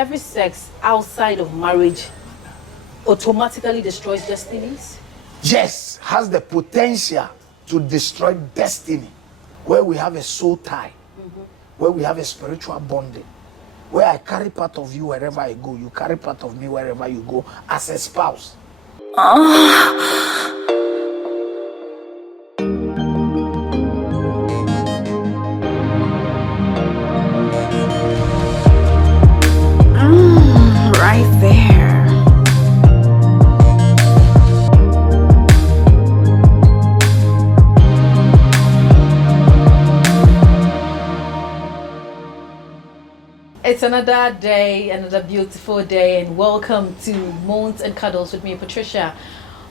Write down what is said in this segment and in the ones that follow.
every sex outside of marriage automatically destroys destinies? Yes, has the potential to destroy destiny. Where we have a soul tie, where we have a spiritual bonding, where I carry part of you wherever I go, you carry part of me wherever you go as a spouse. Right there. It's another day, another beautiful day, and welcome to Moans and Cuddles with me, Patricia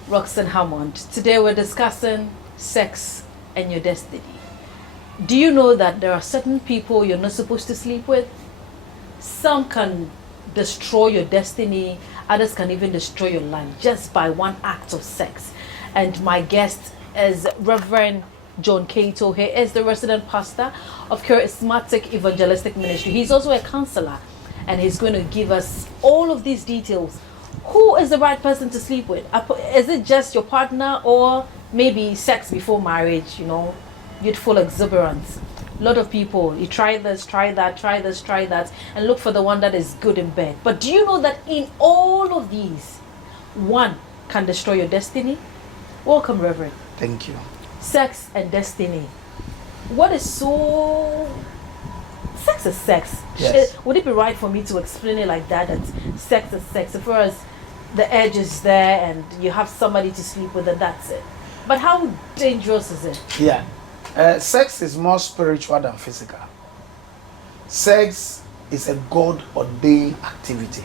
Roxanne Hammond. Today we're discussing sex and your destiny. Do you know that there are certain people you're not supposed to sleep with? Some can destroy your destiny, others can even destroy your life just by one act of sex. And my guest is Reverend John Cato. He is the resident pastor of Charismatic Evangelistic Ministry. He's also a counselor, and he's going to give us all of these details. Who is the right person to sleep with? Is it just your partner, or maybe sex before marriage, youthful exuberance? A lot of people, you try this, try that, try this, try that, and look for the one that is good in bed. But do you know that in all of these, one can destroy your destiny? Welcome, Reverend. Thank you. Sex and destiny. What is so... Sex is sex. Yes. Would it be right for me to explain it like that sex is sex? As far as the edge is there and you have somebody to sleep with and that's it. But how dangerous is it? Yeah. Sex is more spiritual than physical. Sex is a God-ordained activity.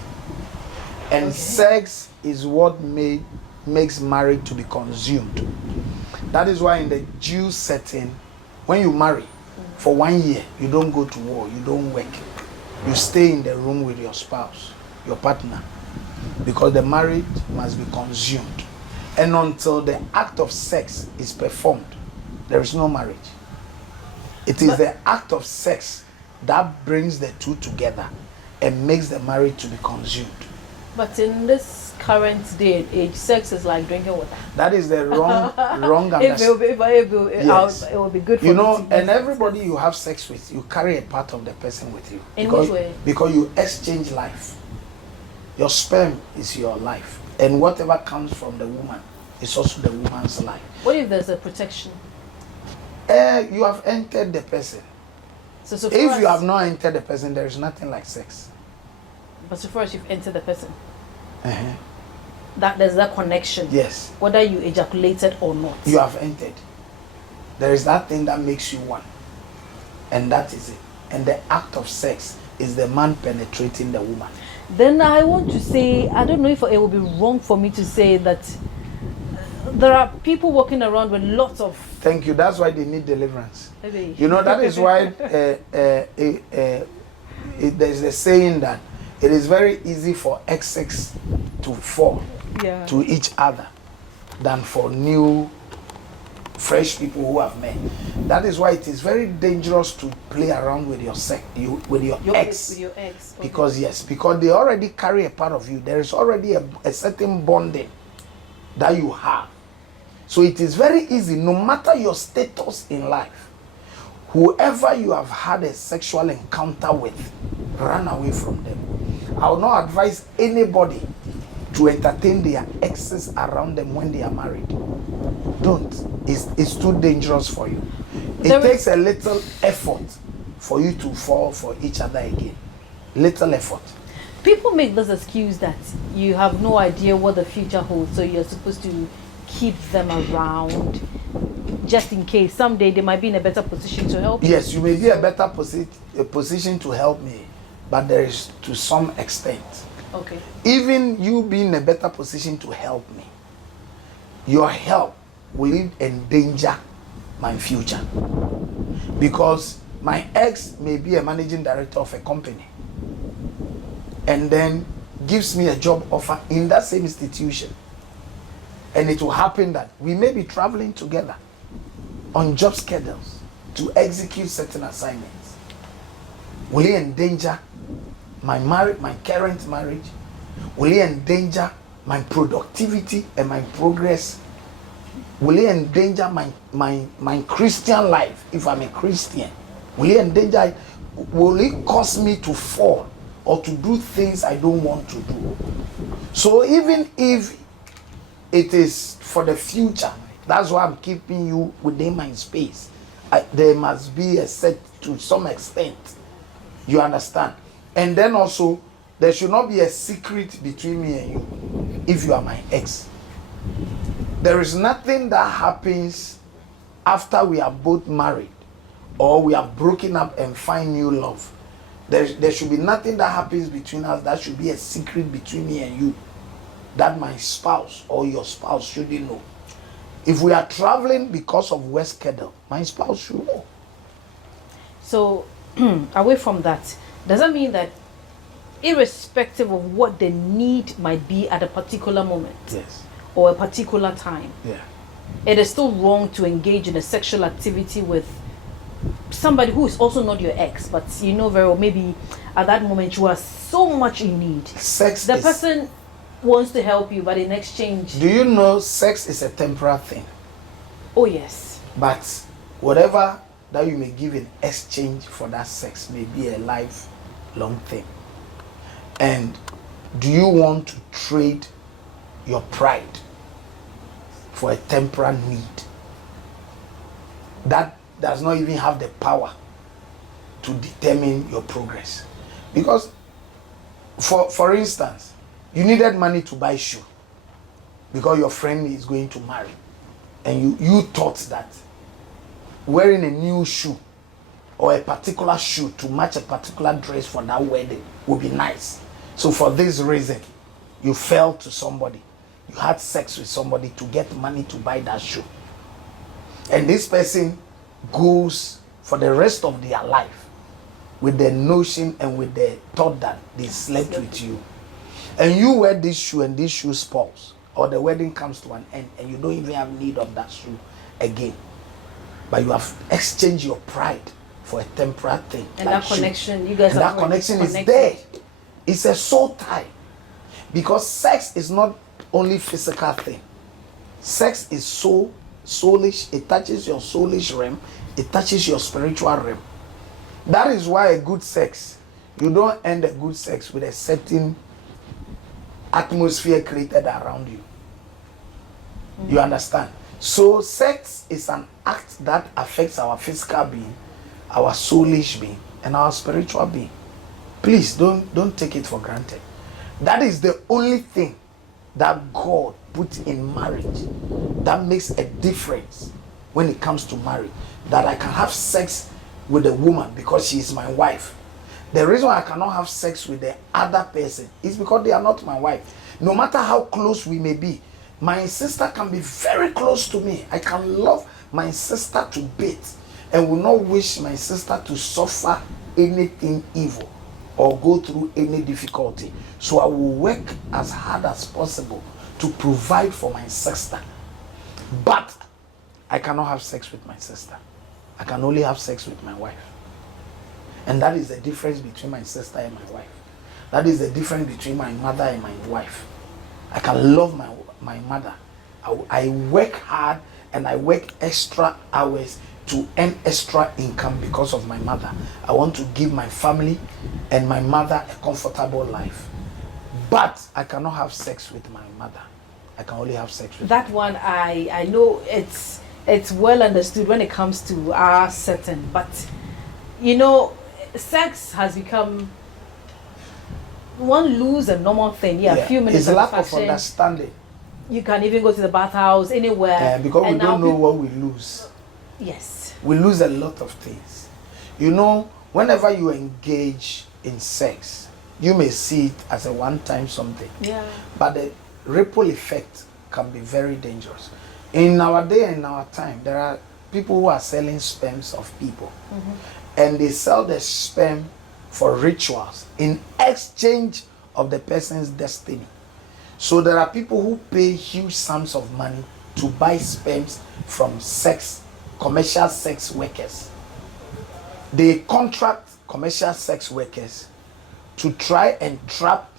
And sex is what makes marriage to be consumed. That is why in the Jew setting, when you marry for 1 year, you don't go to war, you don't work. You stay in the room with your spouse, your partner, because the marriage must be consumed. And until the act of sex is performed, there is no marriage. It is the act of sex that brings the two together and makes the marriage to be consumed. But in this current day and age, sex is like drinking water. That is the wrong understanding. It will be good for you. And everybody you have sex with, you carry a part of the person with you. In which way? Because you exchange life. Your sperm is your life. And whatever comes from the woman is also the woman's life. What if there's a protection? You have entered the person. So if you have not entered the person, there is nothing like sex. But so far as you've entered the person, that there's that connection. Yes. Whether you ejaculated or not. You have entered. There is that thing that makes you one. And that is it. And the act of sex is the man penetrating the woman. Then I want to say, I don't know if it will be wrong for me to say that there are people walking around with lots of... Thank you. That's why they need deliverance. Maybe. That is why there's a saying that it is very easy for exes to fall to each other than for new, fresh people who have met. That is why it is very dangerous to play around with your ex. With your ex. Okay. Because they already carry a part of you. There is already a certain bonding that you have. So it is very easy, no matter your status in life, whoever you have had a sexual encounter with, run away from them. I will not advise anybody to entertain their exes around them when they are married. Don't. It's too dangerous for you. It takes a little effort for you to fall for each other again. Little effort. People make this excuse that you have no idea what the future holds, so you're supposed to keep them around just in case someday they might be in a better position to help you. Yes, you may be a better position to help me, but there is to some extent. Okay. Even you being in a better position to help me, your help will endanger my future. Because my ex may be a managing director of a company and then gives me a job offer in that same institution. And it will happen that we may be traveling together on job schedules to execute certain assignments. Will it endanger my current marriage? Will it endanger my productivity and my progress? Will it endanger my Christian life if I'm a Christian? Will it endanger? Will it cause me to fall or to do things I don't want to do? So even if it is for the future, that's why I'm keeping you within my space. There must be a set to some extent. You understand? And then also, there should not be a secret between me and you if you are my ex. There is nothing that happens after we are both married or we are broken up and find new love. There should be nothing that happens between us that should be a secret between me and you that my spouse or your spouse shouldn't know. If we are traveling because of work schedule, my spouse should know. So, away from that, does that mean that irrespective of what the need might be at a particular moment, Yes, or a particular time, yeah, it is still wrong to engage in a sexual activity with somebody who is also not your ex, but you know very well, maybe at that moment you are so much in need. sex The is, person wants to help you, but in exchange, do you know sex is a temporary thing? oh yes, But whatever that you may give in exchange for that sex may be a lifelong thing. And do you want to trade your pride for a temporary need that does not even have the power to determine your progress? Because for instance, you needed money to buy shoe because your friend is going to marry, and you thought that wearing a new shoe or a particular shoe to match a particular dress for that wedding would be nice. So for this reason, you fell to somebody. You had sex with somebody to get money to buy that shoe. And this person goes for the rest of their life with the notion and with the thought that they slept with you. And you wear this shoe and this shoe spoils, or the wedding comes to an end and you don't even have need of that shoe again. But you have exchanged your pride for a temporary thing. and like that shoe. connection, you guys And are that connection is connected. there. It's a soul tie. Because sex is not only physical thing. Sex is so soulish. It touches your soulish realm. It touches your spiritual realm. That is why a good sex, you don't end a good sex with a certain atmosphere created around you. You understand? So sex is an act that affects our physical being, our soulish being, and our spiritual being. Please don't take it for granted. That is the only thing that God put in marriage that makes a difference when it comes to marriage. That I can have sex with a woman because she is my wife. The reason why I cannot have sex with the other person is because they are not my wife. No matter how close we may be, my sister can be very close to me. I can love my sister to bits and will not wish my sister to suffer anything evil or go through any difficulty. So I will work as hard as possible to provide for my sister. But I cannot have sex with my sister. I can only have sex with my wife. And that is the difference between my sister and my wife. That is the difference between my mother and my wife. I can love my mother. I work hard and I work extra hours to earn extra income because of my mother. I want to give my family and my mother a comfortable life. But I cannot have sex with my mother. I can only have sex with That one, I know it's well understood when it comes to our setting, but you know, sex has become one lose a normal thing. Yeah, a few minutes it's a lack of satisfaction. understanding. You can even go to the bathhouse anywhere. Because and we don't now know what we lose. Yes. We lose a lot of things. You know, whenever you engage in sex, you may see it as a one-time something. Yeah. But the ripple effect can be very dangerous. In our day and in our time, there are people who are selling sperms of people. And they sell the sperm for rituals in exchange of the person's destiny. So there are people who pay huge sums of money to buy sperms from commercial sex workers. They contract commercial sex workers to try and trap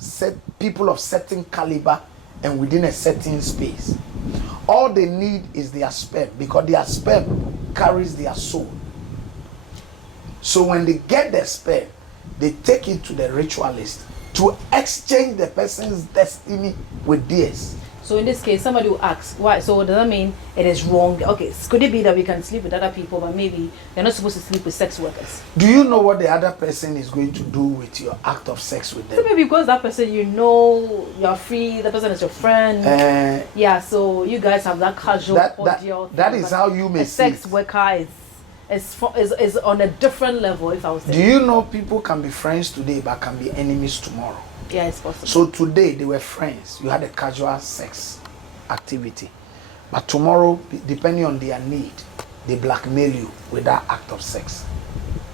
people of certain caliber and within a certain space. All they need is their sperm, because their sperm carries their soul. So when they get their sperm, they take it to the ritualist to exchange the person's destiny with theirs. So in this case, somebody will ask, why? So does that mean it is wrong? Okay, could it be that we can sleep with other people, but maybe you're not supposed to sleep with sex workers? Do you know what the other person is going to do with your act of sex with them? So maybe because that person, you know, you're free, that person is your friend. Yeah, so you guys have that casual, cordial that thing, is how you may a see sex it. worker is on a different level, if I was saying. Do you know people can be friends today but can be enemies tomorrow? Yeah, it's possible. So today they were friends. You had a casual sex activity. But tomorrow, depending on their need, they blackmail you with that act of sex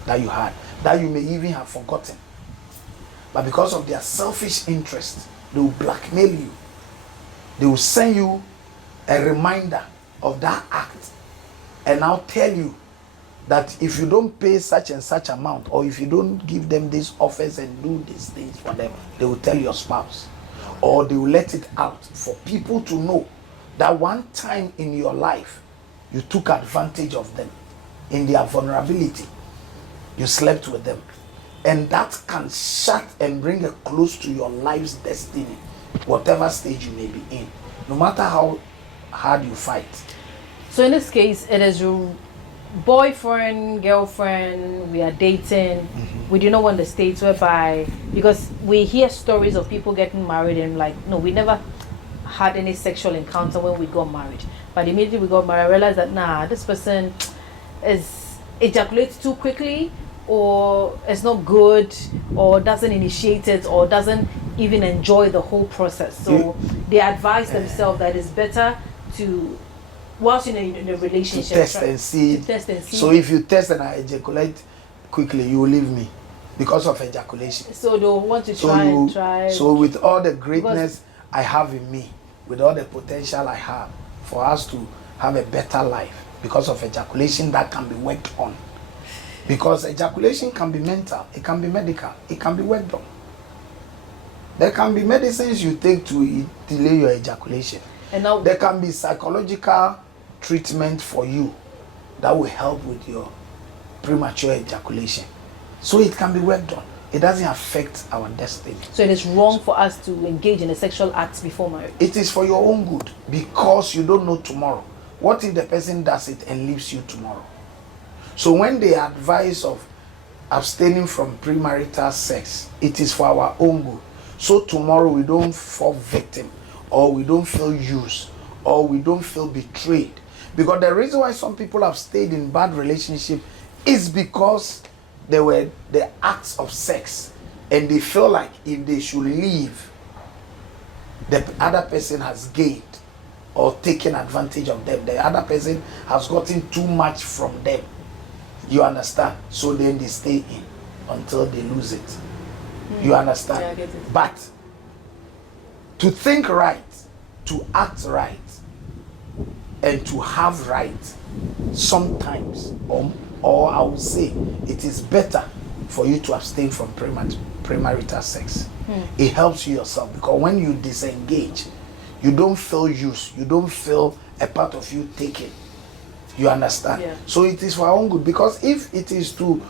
that you had, that you may even have forgotten. But because of their selfish interest, they will blackmail you. They will send you a reminder of that act and now tell you that if you don't pay such and such amount, or if you don't give them these offers and do these things for them, they will tell your spouse, or they will let it out for people to know that one time in your life you took advantage of them in their vulnerability. You slept with them, and that can shut and bring a close to your life's destiny, whatever stage you may be in, no matter how hard you fight. So in this case, it is your boyfriend, girlfriend, we are dating. We do not want the states whereby, because we hear stories of people getting married and like, no, we never had any sexual encounter when we got married. But immediately we got married, I realized that nah, this person is ejaculates too quickly, or is not good, or doesn't initiate it, or doesn't even enjoy the whole process. So they advise themselves that it's better to, whilst in a relationship, to test and see. So if you test and I ejaculate quickly, you will leave me because of ejaculation. So they want to try. So with all the greatness I have in me, with all the potential I have, for us to have a better life, because of ejaculation that can be worked on. Because ejaculation can be mental, it can be medical, it can be worked on. There can be medicines you take to delay your ejaculation. And now there can be psychological treatment for you that will help with your premature ejaculation. So it can be worked on. It doesn't affect our destiny. So it is wrong for us to engage in a sexual act before marriage? It is for your own good, because you don't know tomorrow. What if the person does it and leaves you tomorrow? So when they advise of abstaining from premarital sex, it is for our own good. So tomorrow we don't fall victim, or we don't feel used, or we don't feel betrayed. Because the reason why some people have stayed in bad relationships is because there were the acts of sex, and they feel like if they should leave, the other person has gained or taken advantage of them. The other person has gotten too much from them. You understand? So then they stay in until they lose it. You understand? Yeah, I get it. But to think right, to act right, and to have right, sometimes, or I would say, it is better for you to abstain from premarital sex. It helps you yourself, because when you disengage, you don't feel used, you don't feel a part of you taken. You understand? Yeah. So it is for our own good, because if it is to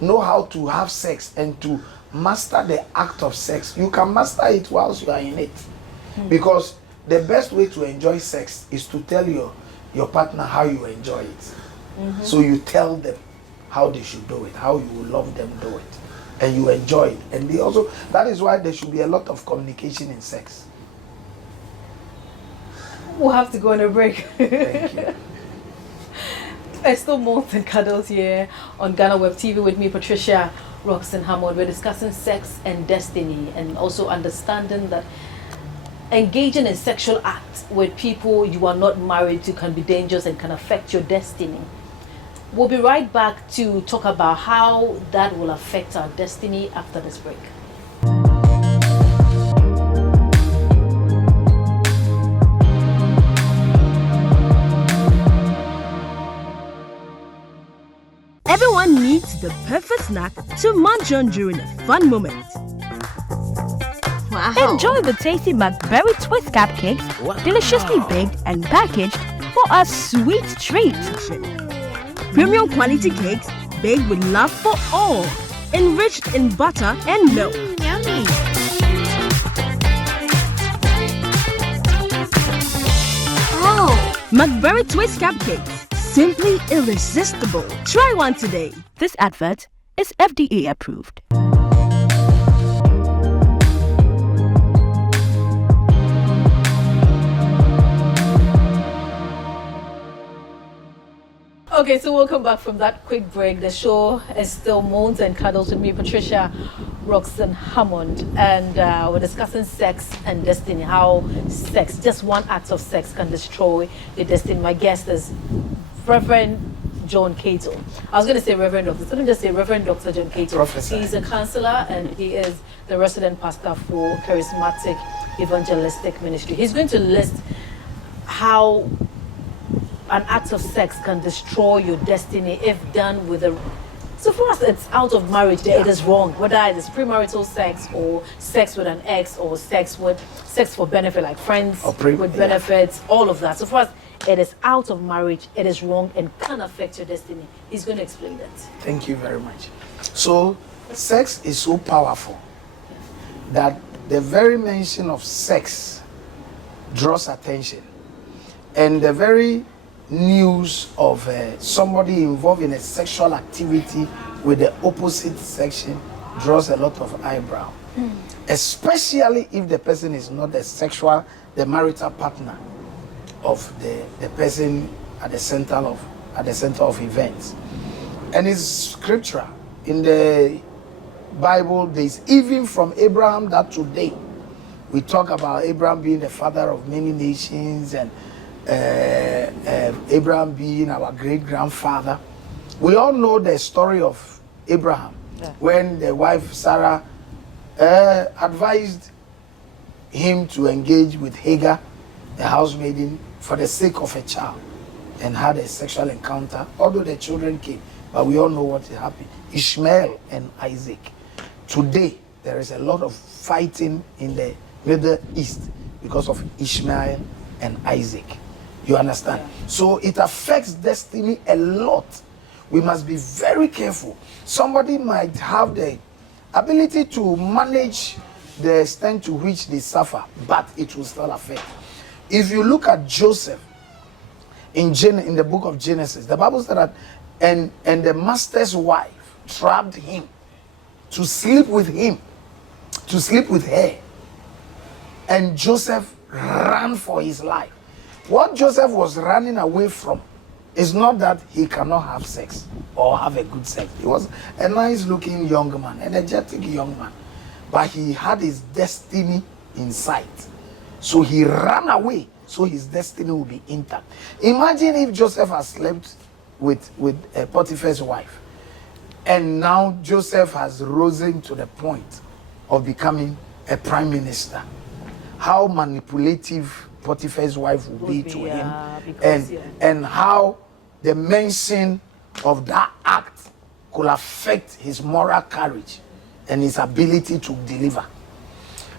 know how to have sex and to master the act of sex, you can master it whilst you are in it. Because the best way to enjoy sex is to tell your partner how you enjoy it. So you tell them how they should do it, how you will love them do it, and you enjoy it. And they also, that is why there should be a lot of communication in sex. We'll have to go on a break. Thank you. It's still Moans and Cuddles here on GhanaWeb TV with me, Patricia Roxanne Hammond. We're discussing sex and destiny, and also understanding that engaging in sexual acts with people you are not married to can be dangerous and can affect your destiny. We'll be right back to talk about how that will affect our destiny after this break. Everyone needs the perfect snack to munch on during a fun moment. Enjoy the tasty McBerry Twist cupcakes, deliciously baked and packaged for a sweet treat. Premium quality cakes baked with love for all, enriched in butter and milk. Yummy. Oh, McBerry Twist cupcakes, simply irresistible. Try one today. This advert is FDA approved. Okay, so welcome back from that quick break. The show is still Moans and Cuddles with me, Patricia Roxanne Hammond, and we're discussing sex and destiny, how sex, just one act of sex, can destroy your destiny. My guest is Reverend John Cato. I was going to say Reverend Doctor, so let me just say Reverend Dr. John Cato. Professor. He's a counselor and he is the resident pastor for Charismatic Evangelistic Ministry. He's going to list how an act of sex can destroy your destiny if done with a... So for us, it's out of marriage that it is wrong, whether it is premarital sex or sex with an ex or sex for benefit, like friends with benefits, all of that. So for us, it is out of marriage, it is wrong and can affect your destiny. He's going to explain that. Thank you very much. So sex is so powerful that the very mention of sex draws attention, and the very news of somebody involved in a sexual activity with the opposite section draws a lot of eyebrow, especially if the person is not the marital partner of the person at the center of events. And it's scriptural. In the Bible, there's even from Abraham that today we talk about Abraham being the father of many nations, and Abraham being our great-grandfather. We all know the story of Abraham, when the wife Sarah advised him to engage with Hagar, the housemaiden, for the sake of a child, and had a sexual encounter, although the children came. But we all know what happened. Ishmael and Isaac. Today, there is a lot of fighting in the Middle East because of Ishmael and Isaac. You understand? So it affects destiny a lot. We must be very careful. Somebody might have the ability to manage the extent to which they suffer, but it will still affect. If you look at Joseph in the book of Genesis, the Bible said that and the master's wife trapped him to sleep with her, and Joseph ran for his life. What Joseph was running away from is not that he cannot have sex or have a good sex. He was a nice looking young man, energetic young man, but he had his destiny in sight. So he ran away so his destiny will be intact. Imagine if Joseph has slept with Potiphar's wife, and now Joseph has risen to the point of becoming a prime minister. How manipulative Potiphar's wife would be to him, and how the mention of that act could affect his moral courage and his ability to deliver.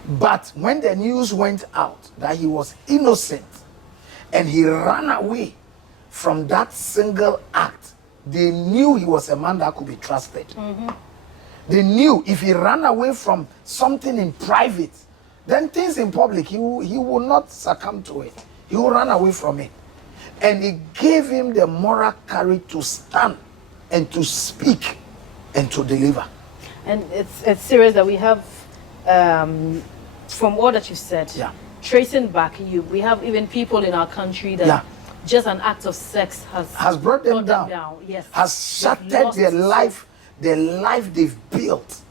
But when the news went out that he was innocent and he ran away from that single act, they knew he was a man that could be trusted. They knew if he ran away from something in private, then things in public, he will not succumb to it. He will run away from it. And it gave him the moral courage to stand and to speak and to deliver. And it's serious that we have, from all that you said, tracing back, we have even people in our country that just an act of sex has brought them down. Yes. Has shattered their life they've built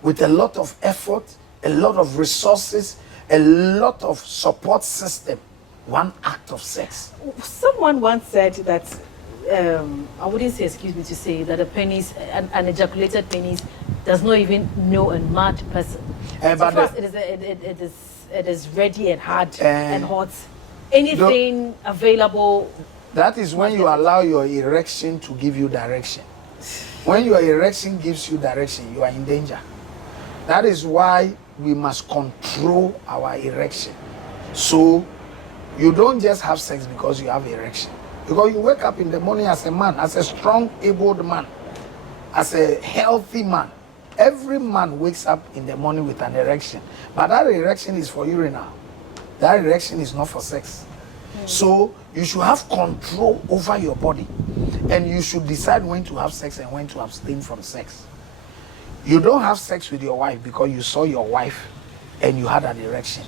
with a lot of effort, a lot of resources, a lot of support system. One act of sex. Someone once said that, I wouldn't say, excuse me to say, that a penis, an ejaculated penis, does not even know a mad person. So but first, it is ready and hard and hot. Anything available. That is when you allow your erection to give you direction. When your erection gives you direction, you are in danger. That is why we must control our erection. So you don't just have sex because you have erection. Because you wake up in the morning as a man, as a strong, able man, as a healthy man. Every man wakes up in the morning with an erection. But that erection is for urinal. That erection is not for sex. So you should have control over your body. And you should decide when to have sex and when to abstain from sex. You don't have sex with your wife because you saw your wife and you had an erection.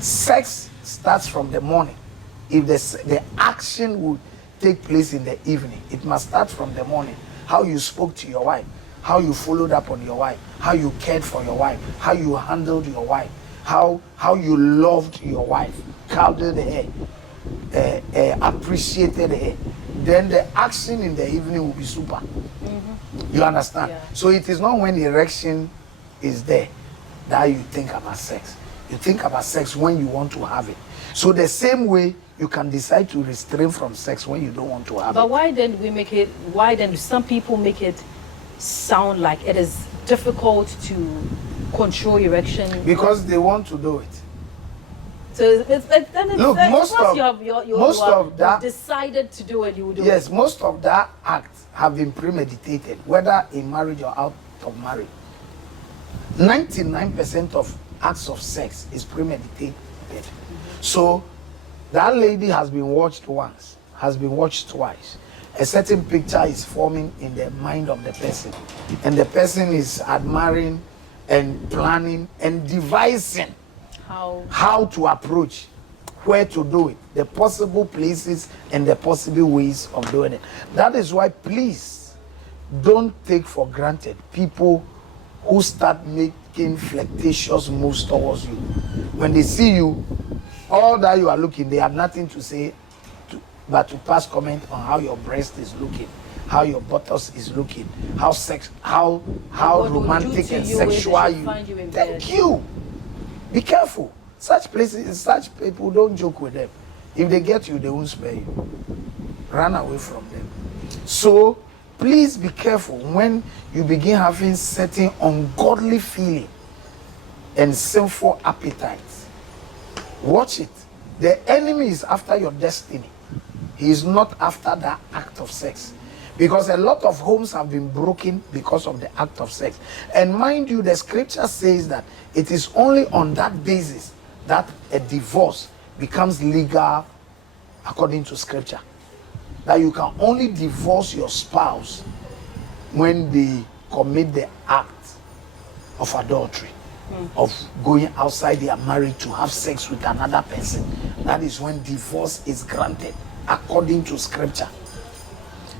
Sex starts from the morning. If the action would take place in the evening, it must start from the morning. How you spoke to your wife, how you followed up on your wife, how you cared for your wife, how you handled your wife, how you loved your wife, cuddled her, appreciated her. Then the action in the evening will be super. You understand? Yeah. So it is not when the erection is there that you think about sex. You think about sex when you want to have it. So the same way you can decide to restrain from sex when you don't want to have it. But why then do some people make it sound like it is difficult to control erection? Because they want to do it. So Look, most of that you've decided to do it, you will do it. Yes, most of that acts have been premeditated, whether in marriage or out of marriage. 99% of acts of sex is premeditated. So that lady has been watched once, has been watched twice. A certain picture is forming in the mind of the person, and the person is admiring and planning and devising how to approach, where to do it, the possible places and the possible ways of doing it. That is why, please don't take for granted people who start making flirtatious moves towards you. When they see you, all that you are looking, they have nothing to say but to pass comment on how your breast is looking, how your buttocks is looking, how romantic and sexual you. Thank you. Be careful. Such places, such people, don't joke with them. If they get you, they won't spare you. Run away from them. So please be careful when you begin having certain ungodly feeling and sinful appetites. Watch it. The enemy is after your destiny. He is not after that act of sex. Because a lot of homes have been broken because of the act of sex. And mind you, the scripture says that it is only on that basis that a divorce becomes legal according to scripture. That you can only divorce your spouse when they commit the act of adultery, of going outside their marriage to have sex with another person. That is when divorce is granted according to scripture.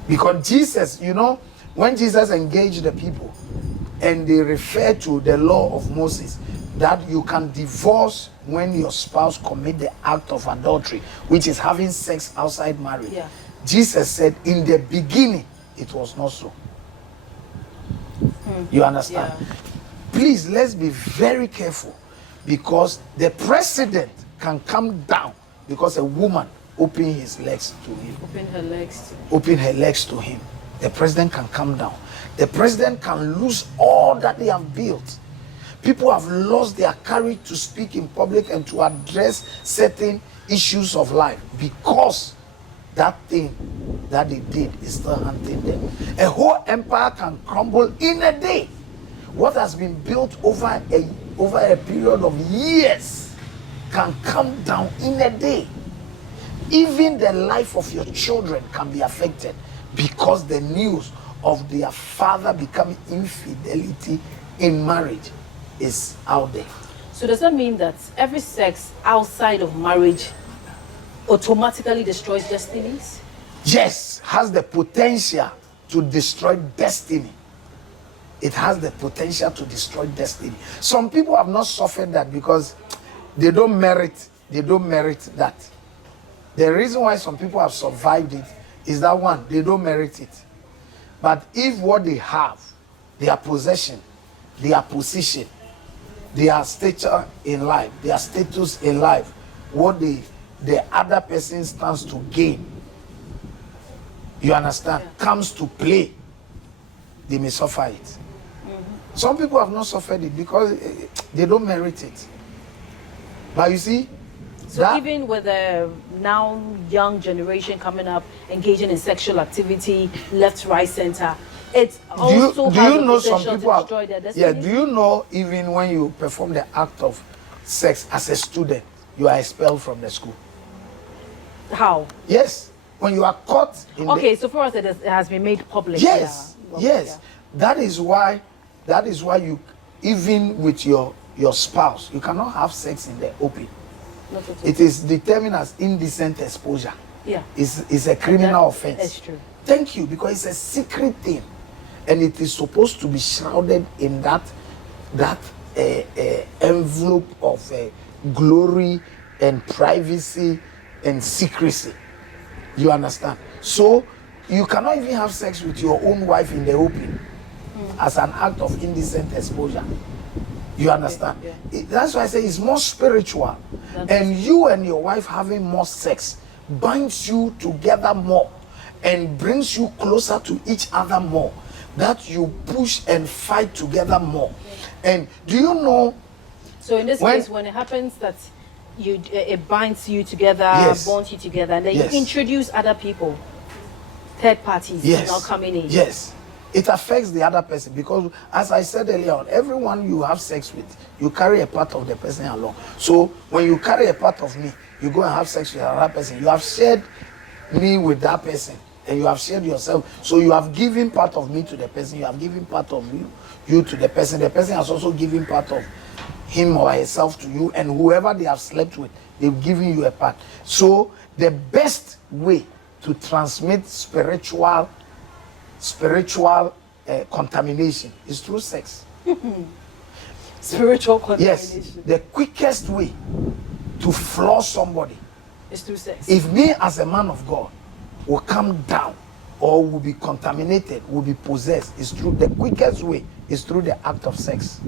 Because Jesus, you know, when Jesus engaged the people and they refer to the law of Moses, that you can divorce when your spouse commit the act of adultery, which is having sex outside marriage. Yeah. Jesus said in the beginning, it was not so. You understand? Yeah. Please, let's be very careful, because the president can come down because a woman open his legs to him. Open her legs to him. The president can come down. The president can lose all that they have built. People have lost their courage to speak in public and to address certain issues of life because that thing that they did is still hunting them. A whole empire can crumble in a day. What has been built over a period of years can come down in a day. Even the life of your children can be affected because the news of their father becoming infidelity in marriage is out there. So does that mean that every sex outside of marriage automatically destroys destinies? Yes, has the potential to destroy destiny. It has the potential to destroy destiny. Some people have not suffered that because they don't merit that. The reason why some people have survived it is that, one, they don't merit it. But if what they have, their possession, their position, their stature in life, their status in life, what the other person stands to gain, you understand, comes to play, they may suffer it. Some people have not suffered it because they don't merit it. But you see, so even with the now young generation coming up, engaging in sexual activity, left, right, center, it's also do you know some people to destroy their destiny? Yeah, do you know even when you perform the act of sex as a student, you are expelled from the school? How? Yes, when you are caught in so for us it has been made public. Yes, yeah. yes. Yeah. That is why you, even with your spouse, you cannot have sex in the open. Not at all. It is determined as indecent exposure. Yeah. It's a criminal offense. That's true. Thank you, because it's a secret thing, and it is supposed to be shrouded in that envelope of glory and privacy and secrecy. You understand? So you cannot even have sex with your own wife in the open as an act of indecent exposure. You understand? Yeah. That's why I say it's more spiritual. And you and your wife having more sex binds you together more and brings you closer to each other more. That you push and fight together more. And do you know? So in this case, when it happens that it binds you together, bonds you together, and then you introduce other people, third parties not coming in. Yes. It affects the other person because, as I said earlier on, everyone you have sex with, you carry a part of the person along. So when you carry a part of me, you go and have sex with another person. You have shared me with that person, and you have shared yourself. So you have given part of me to the person. You have given part of you to the person. The person has also given part of him or herself to you, and whoever they have slept with, they've given you a part. So the best way to transmit spiritual contamination is through sex. Spiritual contamination. Yes, the quickest way to floor somebody is through sex. If me as a man of God will come down or will be contaminated, will be possessed, is through the quickest way is through the act of sex.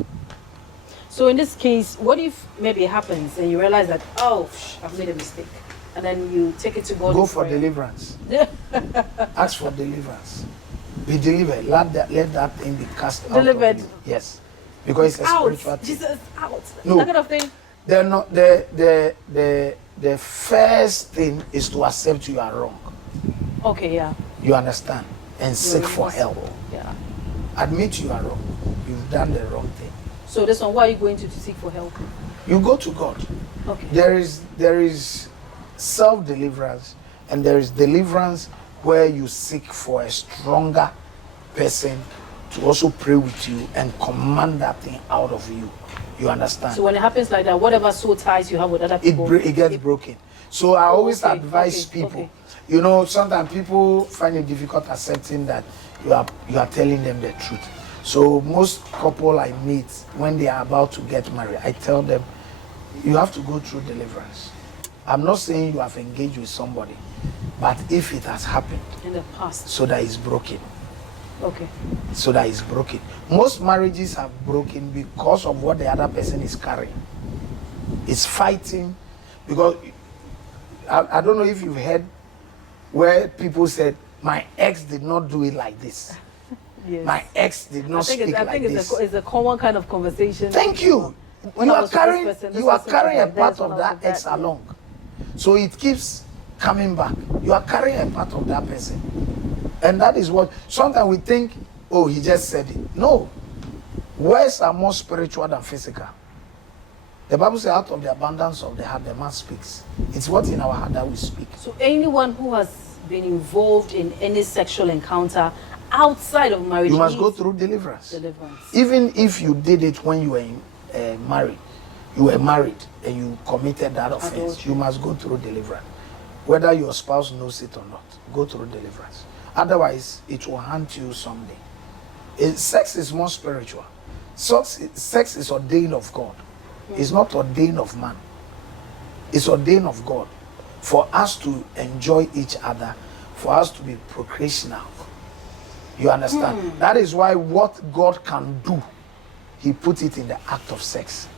So in this case, what if maybe it happens and you realize that, I've made a mistake, and then you take it to God? Go for deliverance. Ask for deliverance. Be delivered. Let that thing be cast out. Delivered. Of you. Yes, because it's a spiritual thing. Jesus, out. No, that kind of thing. They're not. The first thing is to accept you are wrong. Okay, yeah. You understand, and seek for help. Yeah. Admit you are wrong. You've done the wrong thing. So this one, why are you going to seek for help? You go to God. Okay. There is self-deliverance, and there is deliverance where you seek for a stronger person to also pray with you and command that thing out of you. You understand? So when it happens like that, whatever soul ties you have with other people, it gets broken. So I always advise people. You know, sometimes people find it difficult accepting that you are telling them the truth. So most couple I meet, when they are about to get married, I tell them, you have to go through deliverance. I'm not saying you have engaged with somebody, but if it has happened in the past, so that it's broken. Okay. So that it's broken. Most marriages have broken because of what the other person is carrying. It's fighting, because I don't know if you've heard where people said, my ex did not do it like this. Yes. My ex did not speak like this. I think it's a common kind of conversation. Thank you. You are carrying a part of that ex along. So it keeps coming back. You are carrying a part of that person. And that is what, sometimes we think, oh, he just said it. No. Words are more spiritual than physical. The Bible says, out of the abundance of the heart, the man speaks. It's what in our heart that we speak. So anyone who has been involved in any sexual encounter outside of marriage, you must go through deliverance. Even if you did it when you were married, and you committed that offense, you must go through deliverance. Whether your spouse knows it or not, go through deliverance. Otherwise, it will haunt you someday. Sex is more spiritual. Sex is ordained of God. It's not ordained of man. It's ordained of God for us to enjoy each other, for us to be procreational. You understand? That is why what God can do, he put it in the act of sex.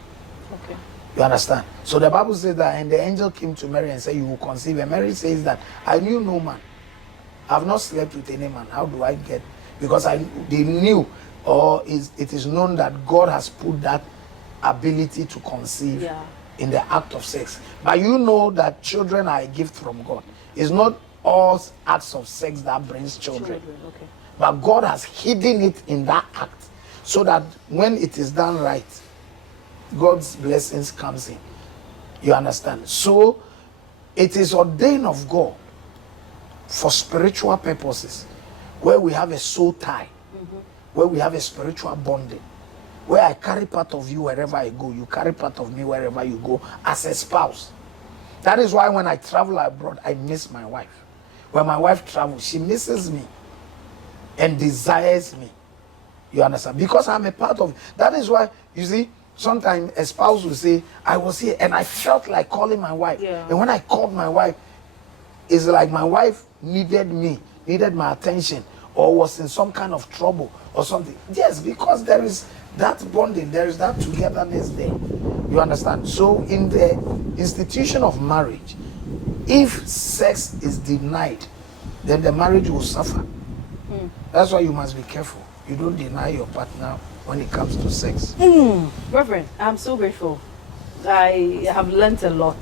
Okay. You understand? So the Bible says that, and the angel came to Mary and said, you will conceive. And Mary says that, I knew no man. I have not slept with any man. How do I get? Because they knew or it is known that God has put that ability to conceive in the act of sex. But you know that children are a gift from God. It's not all acts of sex that brings children. Okay. But God has hidden it in that act so that when it is done right, God's blessings comes in. You understand? So it is ordained of God for spiritual purposes, where we have a soul tie, where we have a spiritual bonding, where I carry part of you wherever I go, you carry part of me wherever you go, as a spouse. That is why when I travel abroad, I miss my wife. When my wife travels, she misses me and desires me. You understand? Because I'm a part of it. That is why, you see, sometimes a spouse will say, I was here and I felt like calling my wife. Yeah. And when I called my wife, it's like my wife needed me, needed my attention, or was in some kind of trouble or something. Yes, because there is that bonding, there is that togetherness there. You understand? So in the institution of marriage, if sex is denied, then the marriage will suffer. That's why you must be careful. You don't deny your partner when it comes to sex. Reverend, I'm so grateful. I have learnt a lot.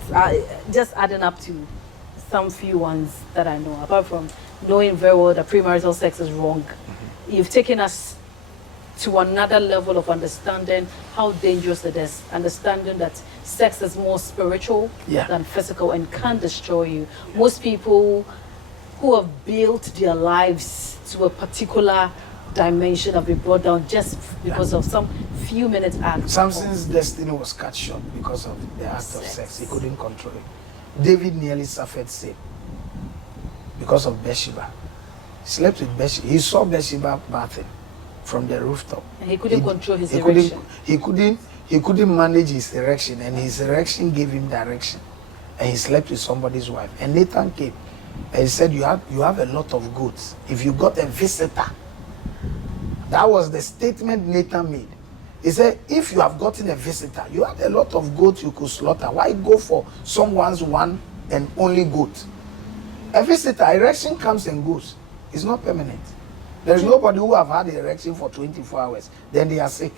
Just adding up to some few ones that I know, apart from knowing very well that premarital sex is wrong. You've taken us to another level of understanding how dangerous it is, understanding that sex is more spiritual than physical and can destroy you. Most people who have built their lives to a particular dimension have been brought down just because of some few minutes act. Samson's destiny was cut short because of the act of sex. He couldn't control it. David nearly suffered sin because of Bathsheba. He slept with Bathsheba. He saw Bathsheba bathing from the rooftop. And he couldn't control his erection. He couldn't manage his erection, and his erection gave him direction. And he slept with somebody's wife. And Nathan came and he said, you have a lot of goats. If you got a visitor, that was the statement Nathan made. He said, if you have gotten a visitor, you had a lot of goats you could slaughter. Why go for someone's one and only goat? A visitor, erection comes and goes. It's not permanent. There's nobody who have had erection for 24 hours. Then they are sick.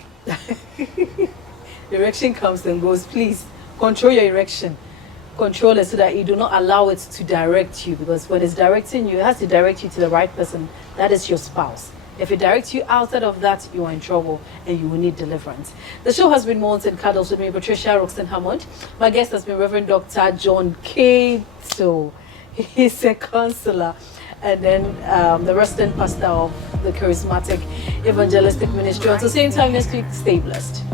Erection comes and goes. Please control your erection. Control it so that you do not allow it to direct you, because when it's directing you, it has to direct you to the right person. That is your spouse. If it directs you outside of that, you are in trouble and you will need deliverance. The show has been Moans Cuddles with me, Patricia Roxanne Hammond. My guest has been Reverend Dr. John Cato. He's a counselor and then the resident pastor of the Charismatic Evangelistic Ministry. Until the same time next week, stay blessed.